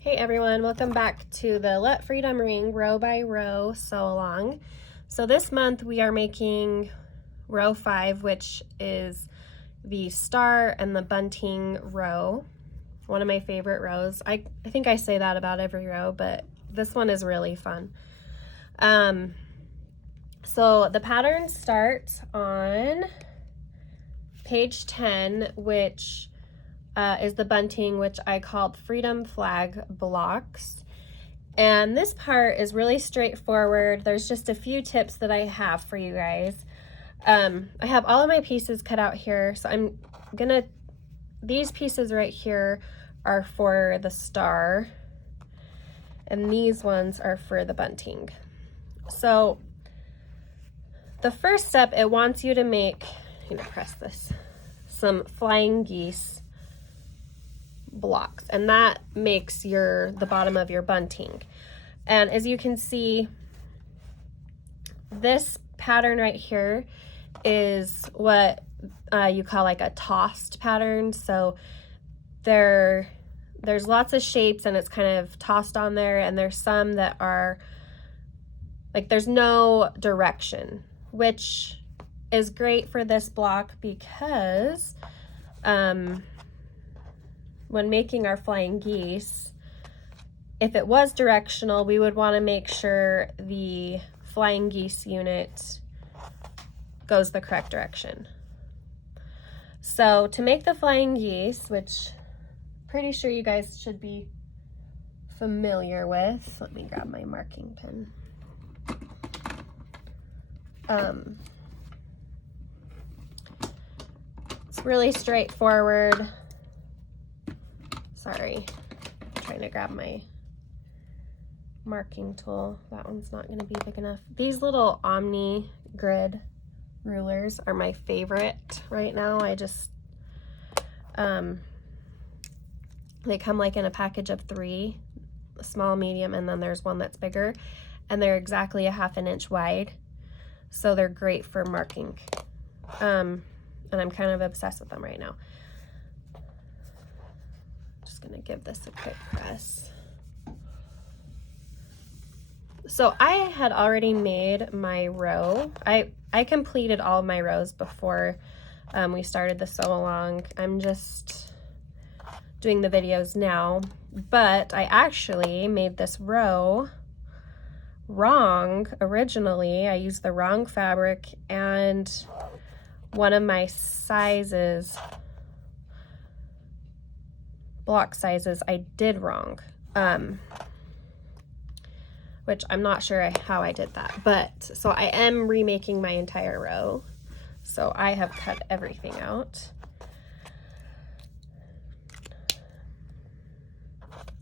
Hey everyone, welcome back to the Let Freedom Ring row by row sew along. So this month we are making row 5, which is the Star and the Bunting row. One of my favorite rows. I think I say that about every row, but this one is really fun. So the pattern starts on page 10, which is the bunting, which I called Freedom Flag blocks. And this part is really straightforward. There's just a few tips that I have for you guys. I have all of my pieces cut out here, so these pieces right here are for the star, and these ones are for the bunting. So the first step, it wants you to make, I'm gonna press this, some flying geese blocks, and that makes the bottom of your bunting. And as you can see, this pattern right here is what you call like a tossed pattern. So there's lots of shapes and it's kind of tossed on there, and there's some that are like there's no direction, which is great for this block because when making our flying geese, if it was directional, we would want to make sure the flying geese unit goes the correct direction. So to make the flying geese, which I'm pretty sure you guys should be familiar with, let me grab my marking pen. It's really straightforward. Sorry, I'm trying to grab my marking tool. That one's not going to be big enough. These little Omni grid rulers are my favorite right now. I just, they come like in a package of 3, small, medium, and then there's one that's bigger, and they're exactly a 1/2 inch wide. So they're great for marking. And I'm kind of obsessed with them right now. Just gonna give this a quick press. So I had already made my row. I completed all of my rows before we started the sew along. I'm just doing the videos now, but I actually made this row wrong originally. I used the wrong fabric, and one of my sizes, block sizes, I did wrong, which I'm not sure how I did that, but so I am remaking my entire row. So I have cut everything out.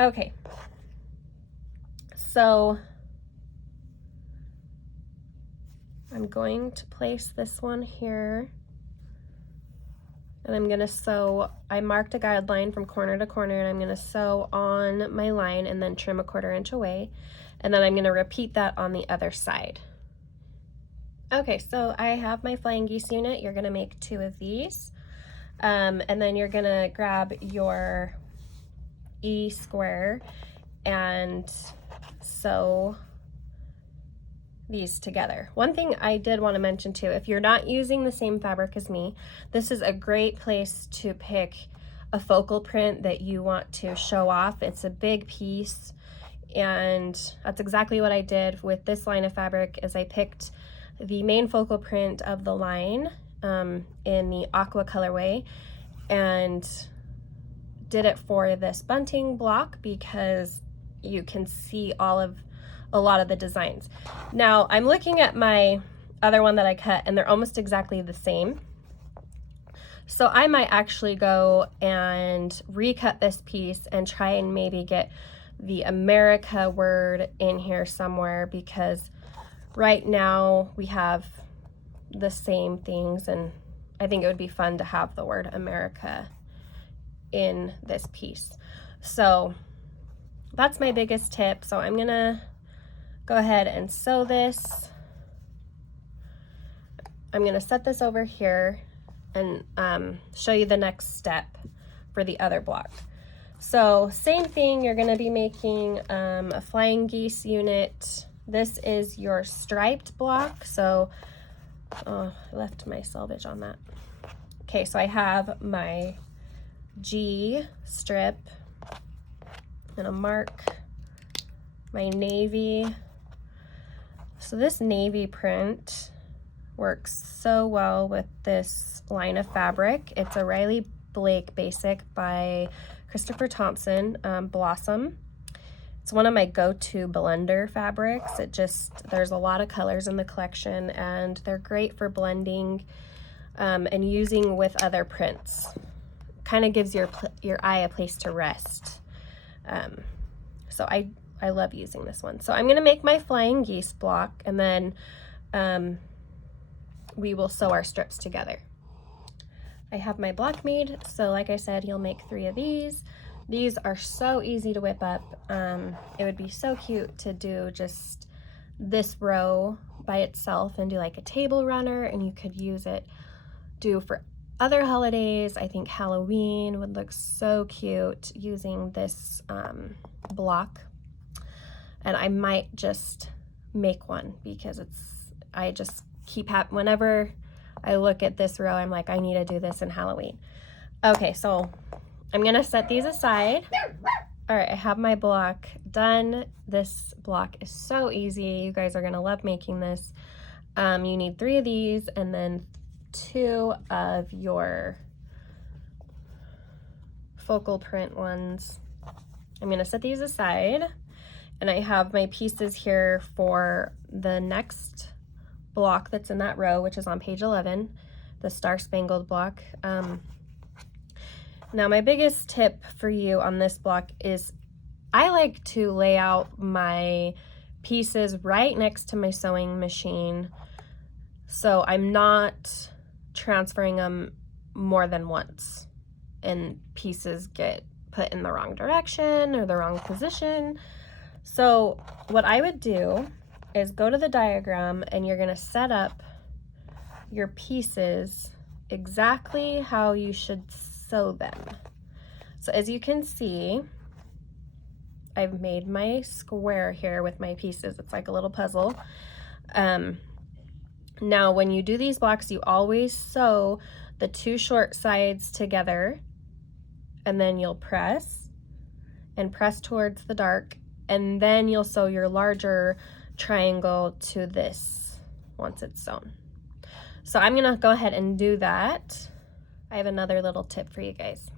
Okay, so I'm going to place this one here, and I'm gonna sew. I marked a guideline from corner to corner, and I'm gonna sew on my line and then trim a 1/4 inch away, and then I'm gonna repeat that on the other side. Okay, so I have my flying geese unit. You're gonna make 2 of these, and then you're gonna grab your E square and sew these together. One thing I did want to mention too, if you're not using the same fabric as me, this is a great place to pick a focal print that you want to show off. It's a big piece, and that's exactly what I did with this line of fabric. Is I picked the main focal print of the line in the aqua colorway, and did it for this bunting block because you can see a lot of the designs. Now I'm looking at my other one that I cut, and they're almost exactly the same. So I might actually go and recut this piece and try and maybe get the America word in here somewhere, because right now we have the same things, and I think it would be fun to have the word America in this piece. So that's my biggest tip. So I'm gonna go ahead and sew this. I'm gonna set this over here and show you the next step for the other block. So same thing, you're going to be making a flying geese unit. This is your striped block. So I left my selvage on that. Okay, so I have my G strip and a mark, my navy. So this navy print works so well with this line of fabric. It's a Riley Blake Basic by Christopher Thompson, Blossom. It's one of my go-to blender fabrics. There's a lot of colors in the collection, and they're great for blending and using with other prints. Kind of gives your eye a place to rest. So I love using this one. So I'm going to make my flying geese block, and then we will sew our strips together. I have my block made, so like I said, you'll make 3 of these. These are so easy to whip up. It would be so cute to do just this row by itself and do like a table runner, and you could use it, do for other holidays. I think Halloween would look so cute using this block. And I might just make one because I just keep whenever I look at this row, I'm like, I need to do this in Halloween. Okay, so I'm gonna set these aside. All right, I have my block done. This block is so easy. You guys are gonna love making this. You need 3 of these and then 2 of your focal print ones. I'm gonna set these aside, and I have my pieces here for the next block that's in that row, which is on page 11, the Star-spangled block. Now my biggest tip for you on this block is I like to lay out my pieces right next to my sewing machine, so I'm not transferring them more than once and pieces get put in the wrong direction or the wrong position. So what I would do is go to the diagram, and you're going to set up your pieces exactly how you should sew them. So as you can see, I've made my square here with my pieces. It's like a little puzzle. Now when you do these blocks, you always sew the 2 short sides together, and then you'll press and press towards the dark, and then you'll sew your larger triangle to this once it's sewn. So I'm gonna go ahead and do that. I have another little tip for you guys.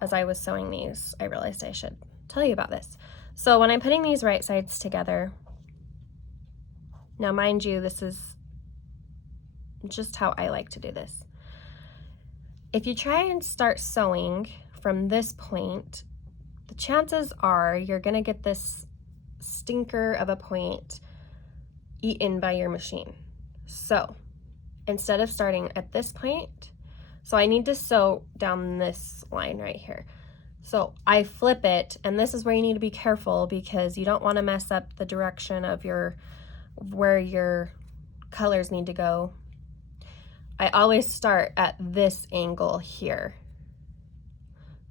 As I was sewing these, I realized I should tell you about this. So when I'm putting these right sides together, now mind you, this is just how I like to do this. If you try and start sewing from this point, the chances are you're gonna get this stinker of a point eaten by your machine. So instead of starting at this point, so I need to sew down this line right here. So I flip it, and this is where you need to be careful because you don't want to mess up the direction of where your colors need to go. I always start at this angle here.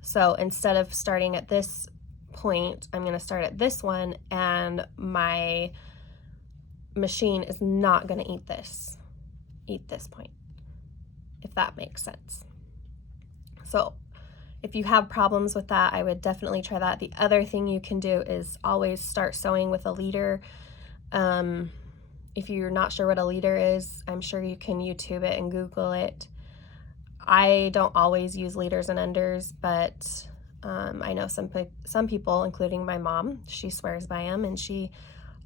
So instead of starting at this point, I'm going to start at this one, and my machine is not going to eat this point, if that makes sense. So if you have problems with that, I would definitely try that. The other thing you can do is always start sewing with a leader. If you're not sure what a leader is, I'm sure you can YouTube it and Google it. I don't always use leaders and unders, but I know some people, including my mom, she swears by them, and she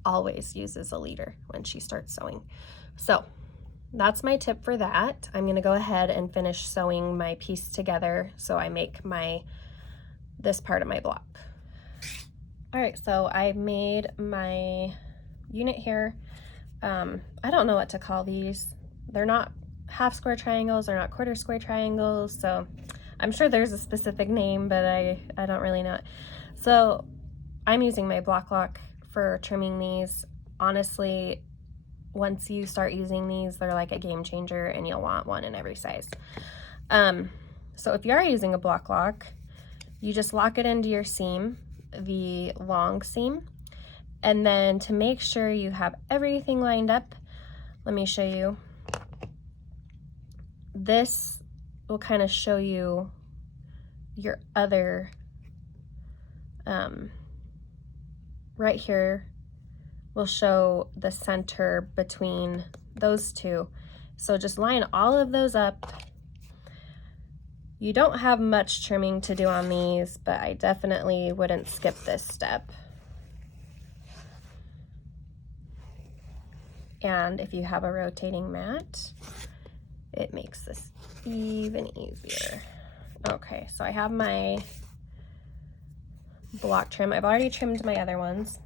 always uses a leader when she starts sewing. So that's my tip for that. I'm going to go ahead and finish sewing my piece together so I make this part of my block. All right, so I made my unit here. I don't know what to call these. They're not half square triangles, they're not quarter square triangles, so I'm sure there's a specific name, but I don't really know it. So I'm using my block lock for trimming these. Honestly, once you start using these, they're like a game changer, and you'll want one in every size. So if you are using a block lock, you just lock it into your seam, the long seam. And then to make sure you have everything lined up, let me show you. This will kind of show you your other, right here will show the center between those two. So just line all of those up. You don't have much trimming to do on these, but I definitely wouldn't skip this step. And if you have a rotating mat, it makes this even easier. Okay, so I have my block trim. I've already trimmed my other ones.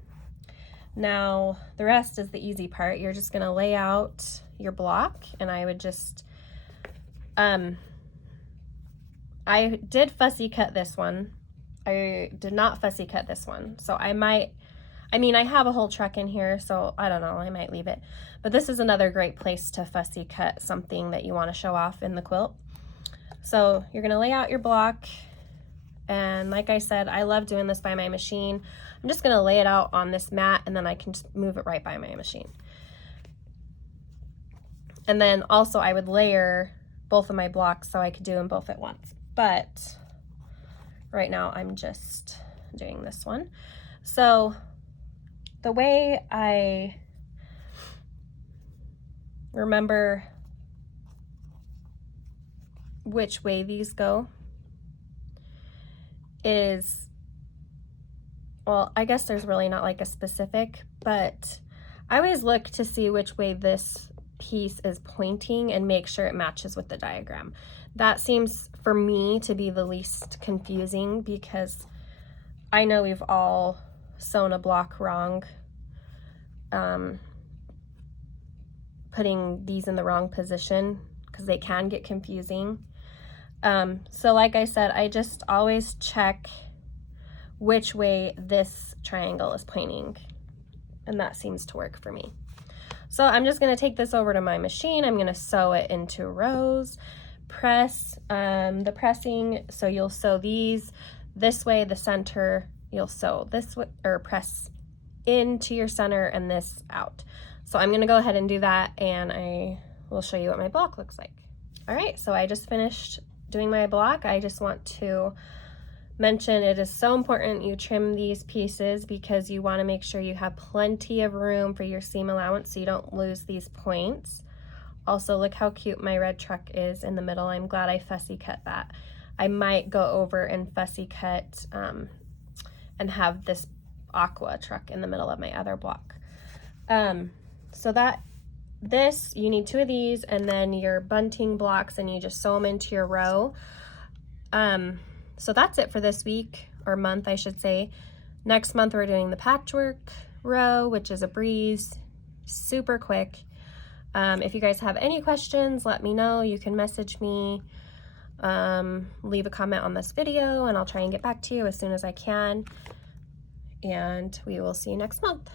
Now, the rest is the easy part. You're just gonna lay out your block, and I would just, I did fussy cut this one. I did not fussy cut this one. So I might, I mean, I have a whole truck in here, so I don't know, I might leave it. But this is another great place to fussy cut something that you want to show off in the quilt. So you're gonna lay out your block, and like I said, I love doing this by my machine. I'm just gonna lay it out on this mat, and then I can just move it right by my machine. And then also I would layer both of my blocks so I could do them both at once. But right now I'm just doing this one. So the way I remember which way these go is, well, I guess there's really not like a specific, but I always look to see which way this piece is pointing and make sure it matches with the diagram. That seems for me to be the least confusing, because I know we've all sewn a block wrong, putting these in the wrong position, because they can get confusing. So like I said, I just always check which way this triangle is pointing, and that seems to work for me. So I'm just going to take this over to my machine. I'm going to sew it into rows, press the pressing. So you'll sew these this way, the center, you'll sew this way, or press into your center, and this out. So I'm going to go ahead and do that, and I will show you what my block looks like. All right, so I just finished doing my block. I just want to mention it is so important you trim these pieces, because you want to make sure you have plenty of room for your seam allowance so you don't lose these points. Also, look how cute my red truck is in the middle. I'm glad I fussy cut that. I might go over and fussy cut and have this aqua truck in the middle of my other block. So this, you need 2 of these, and then your bunting blocks, and you just sew them into your row. So that's it for this week, or month I should say. Next month we're doing the patchwork row, which is a breeze, super quick. If you guys have any questions, let me know. You can message me, leave a comment on this video, and I'll try and get back to you as soon as I can. And we will see you next month.